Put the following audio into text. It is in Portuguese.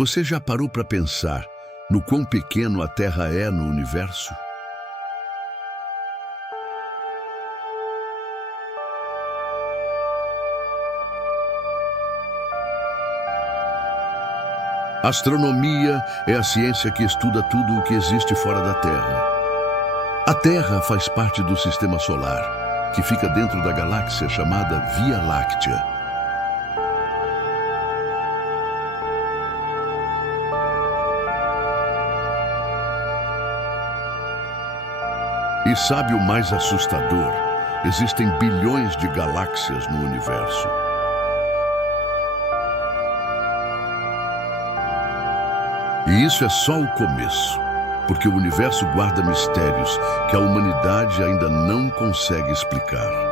Você já parou para pensar no quão pequeno a Terra é no universo? A astronomia é a ciência que estuda tudo o que existe fora da Terra. A Terra faz parte do Sistema Solar, que fica dentro da galáxia chamada Via Láctea. E sabe o mais assustador? Existem bilhões de galáxias no universo. E isso é só o começo, porque o universo guarda mistérios que a humanidade ainda não consegue explicar.